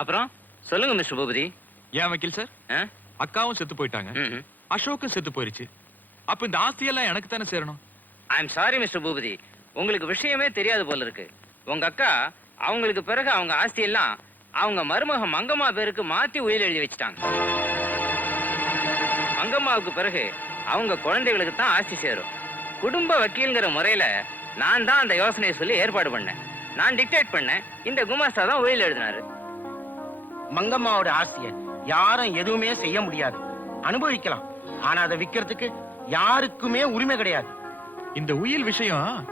அப்புறம் சொல்லுங்க மிஸ்டர் பூபதி. ஏன் வக்கீல் சார், அக்காவும் செத்து போயிட்டாங்க, அசோக்கும் செத்து போயிருச்சு. அப்ப இந்த ஆஸ்தியெல்லாம் எனக்கு தானே சேரணும். I am sorry mister Boopathi, உங்களுக்கு விஷயமே தெரியாது போல இருக்கு. உங்க அக்கா அவங்களுக்கு பிறகு அவங்க ஆஸ்தி எல்லாம் அவங்க மருமக மங்கம்மா பேருக்கு மாத்தி உயில் எழுதி வச்சுட்டாங்க. மங்கம்மாவுக்கு பிறகு அவங்க குழந்தைகளுக்கு தான் ஆஸ்தி சேரும். குடும்ப வக்கீல்ங்கிற முறையில நான் தான் அந்த யோசனையை சொல்லி ஏற்பாடு பண்ணேன். நான் டிக்டேட் பண்ணேன், இந்த குமாஸ்தா தான் உயில் எழுதினாரு. மங்கம்மாவோட ஆசையை யாரும் எதுவுமே செய்ய முடியாது, அனுபவிக்கலாம். ஆனா அதை விக்கிறதுக்கு யாருக்குமே உரிமை கிடையாது. இந்த உயில் விஷயம்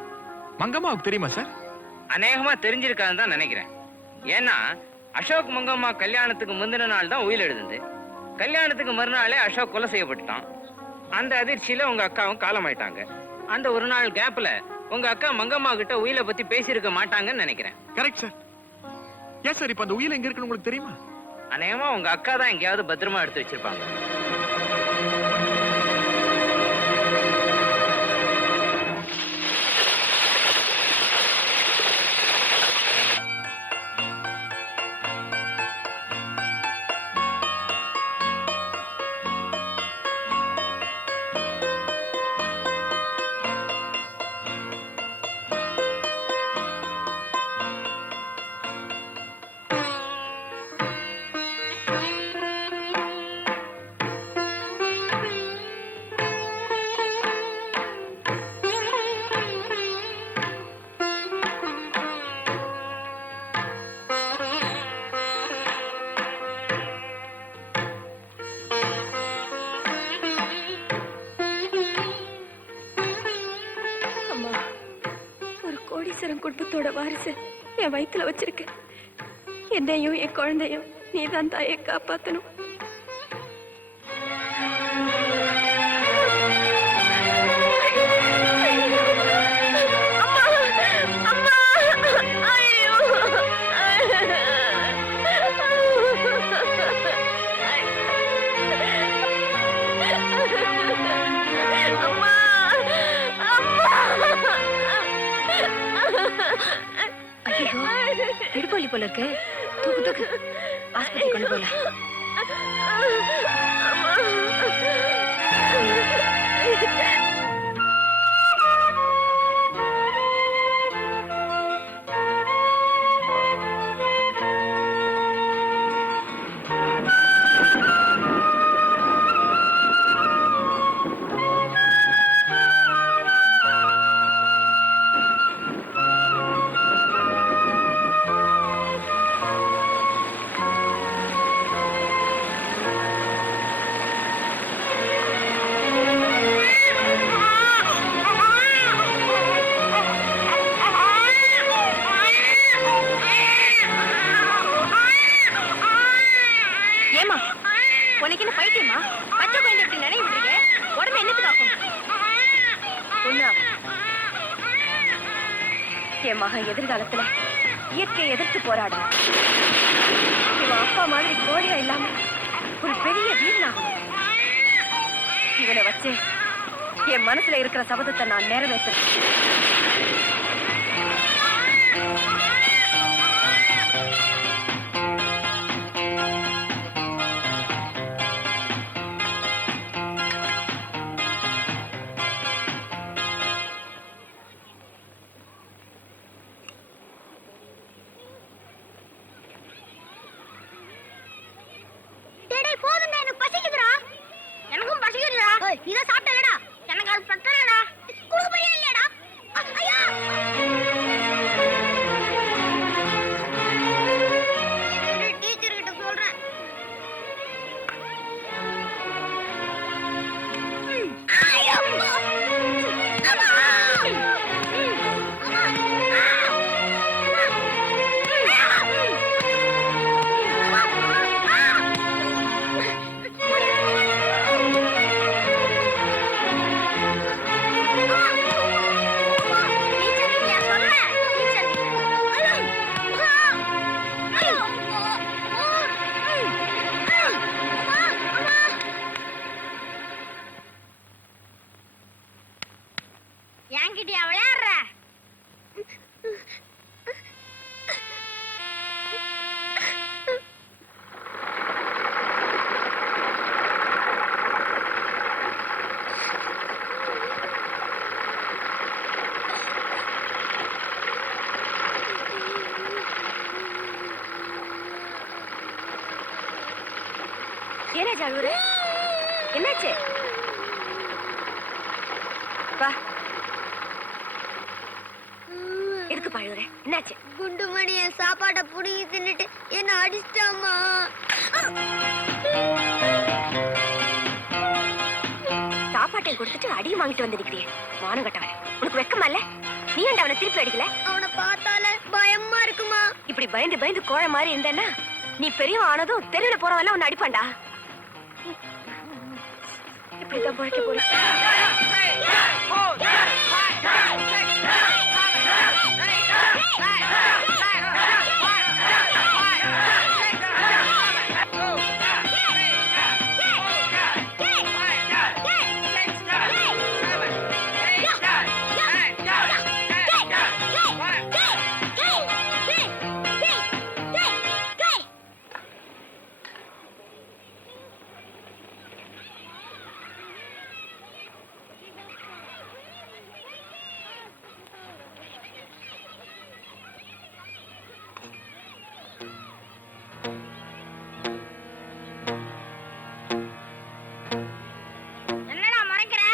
மங்கம்மாவுக்கு தெரியுமா சார்? அநேகமா தெரிஞ்சிருக்காதுன்னு தான் நினைக்கிறேன். ஏன்னா அசோக் மங்கம்மா கல்யாணத்துக்கு முந்தின நாள் தான் உயில் எழுதுது. கல்யாணத்துக்கு மறுநாளே அசோக் கொலை செய்யப்பட்டுட்டான். அந்த அதிர்ச்சியில உங்க அக்காவும் காலமாயிட்டாங்க. அந்த ஒரு நாள் கேப்ல உங்க அக்கா மங்கம்மா கிட்ட உயிலை பத்தி பேசியிருக்க மாட்டாங்கன்னு நினைக்கிறேன். Correct sir. ஏன் சார் இப்ப அந்த உயில் எங்க இருக்குன்னு உங்களுக்கு தெரியுமா? அநேகமா உங்க அக்கா தான் எங்கேயாவது பத்திரமா எடுத்து வச்சிருப்பாங்க. குடும்பத்தோட வாரிசு என் வயிற்றுல வச்சிருக்க. என்னையும் என் குழந்தையும் நீதான் தாயை காப்பாத்தணும். இடுப்பள்ளி போல இருக்கு. தூக்கு தூக்கு, ஆஸ்பத்திரி கொண்டு போகலாம். என் மகன் எதிர்காலத்துல இயற்கையை எதிர்த்து போராட இவன் அப்பா மாதிரி கோரியா இல்லாம ஒரு பெரிய வீரனாகும். இவனை வச்சு என் மனசுல இருக்கிற சபதத்தை நான் நிறைவேற்றேன். இத சாப்பிட்டலடா, எனக்கு அது பத்தலடா. குடுக்க போறியா இல்லடா? ஐயா, டீச்சர் கிட்ட சொல்றேன். ஐயோ, அம்மா. ஏனாச்சு அழுவுற? என்னாச்சு? வா. எதுக்கு பழுவுற? என்னாச்சு? குண்டுமணி என் சாப்பாட்டை புடுங்கி தின்னுட்டு என்ன அடிச்சிட்டாமா. சாப்பாட்டை கொடுத்துட்டு அடியும் வாங்கிட்டு வந்து நிக்கிறியே, மானம் கட்டவன். உனக்கு வெக்கமா இல்ல? நீ ஏன்டா அவனை திருப்பி அடிக்கல? அவனை பார்த்தாலே பயமா இருக்குமா. இப்படி பயந்து பயந்து கோழை மாதிரி இருந்தேன்னா நீ பெரியவன் ஆனதும் தெருவில் போறவெல்லாம் உன்னை அடிப்பான்டா. இப்படிதான் பொழைக்க போறேன். என்னடா மறைக்கிற?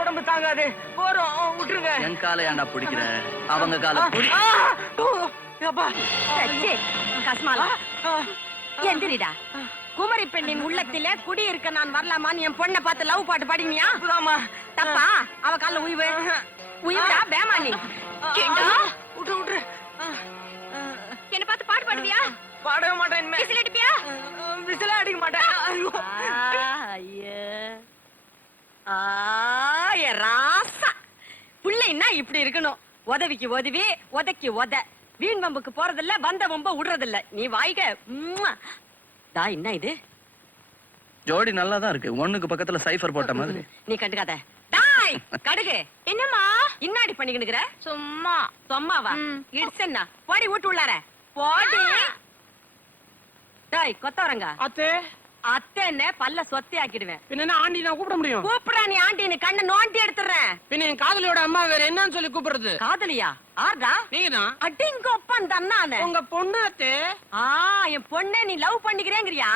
உடம்பு தாங்காது, போறோம், விட்டுருங்க. என் காலை ஏன்டா பிடிக்கிற? அவங்க காலை பிடி. எந்திரிடா. குமரி பெண்ணின் உள்ளத்திலே குடி இருக்க நான் வரலாமான்னு என் பொண்ணை பார்த்து லவ் பாட்டு பாடினியா? தப்பா? அவ கால உயிவு உயிரா பேமானி. விட்டு என்ன பார்த்து பாட்டு பாடுவியா? பாடவே மாட்டேன். விசில் அடிப்பியா? விசில அடிக்க மாட்டேன். ராசா புள்ளைன்னா இப்படி இருக்கணும். உதவிக்கு உதவி, உதைக்கு உத. வீண் வம்புக்கு போறதில்ல, வந்த வம்ப விடுறதில்ல. நீ வாய்க. என்ன இது? ஜோடி நல்லா தான் இருக்கு. ஒண்ணுக்கு பக்கத்துல சைஃபர் போட்ட மாதிரி. நீ கண்டுக்காத. டாய் கடுகு. என்னம்மா இன்னாடி பண்ணிக்கினுக்குற? சும்மா சும்மாவா? இடிச்சன்னா போடி வீட்டு உள்ளார போடி. டேய் கொத்தவரங்க அத்தே அத்தேன்னு பல்ல சொத்தி ஆக்கிடுவேன். பின்ன என்ன ஆண்டி நான் கூப்பிட முடியும்? கூப்பிடா நீ ஆண்டின்னு கண்ணை நோண்டி எடுத்துறேன். பின்ன என் காதலியோட அம்மா வேற என்னன்னு சொல்லி கூப்பிடுறது? காதலியா? ஆர்டா? நீங்க தான். அடிங்க ஒப்பன் தன்னானே. உங்க பொண்ணு அத்தே. என் பொண்ணே நீ லவ் பண்ணிக்கிறேங்கறியா?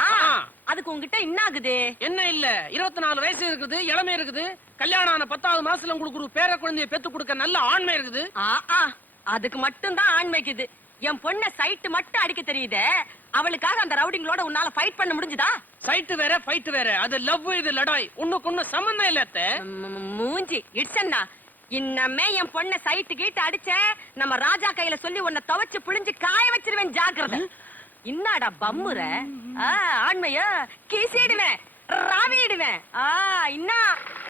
அதுக்கு உன்கிட்ட என்ன ஆகுது? என்ன இல்ல 24 வயசு இருக்குது, இளமை இருக்குது. கல்யாணம் ஆன 10வது மாசத்துல உங்களுக்கு ஒரு பேர குழந்தைய பெத்து கொடுக்க நல்ல ஆண்மை இருக்குது. அதுக்கு மட்டும் தான் ஆண்மைக்குது. என் பொண்ண சைட்டு மட்டும் அடிக்க தெரியுதே. அவளுக்காக அந்த ரவுடிங்களோட உன்னால ஃபைட் பண்ண முடிஞ்சுதா? சைட்டு வேற ஃபைட் வேற. அது லவ், இது லடாய். ஒண்ணுக்கு ஒண்ணு சம்பந்தம் இல்ல அத்தை. மூஞ்சி இட்சன்னா இன்னமே என் பொண்ண சைட்டு கீட்டு அடிச்ச நம்ம ராஜா கையில சொல்லி உன்னை துவைச்சு புழிஞ்சு காய வச்சிருவேன். ஜாக்கிரதை. இன்னாடா பம்முற ஆண்மைய கீசிடுவேன், ராவிடுவேன். இன்னா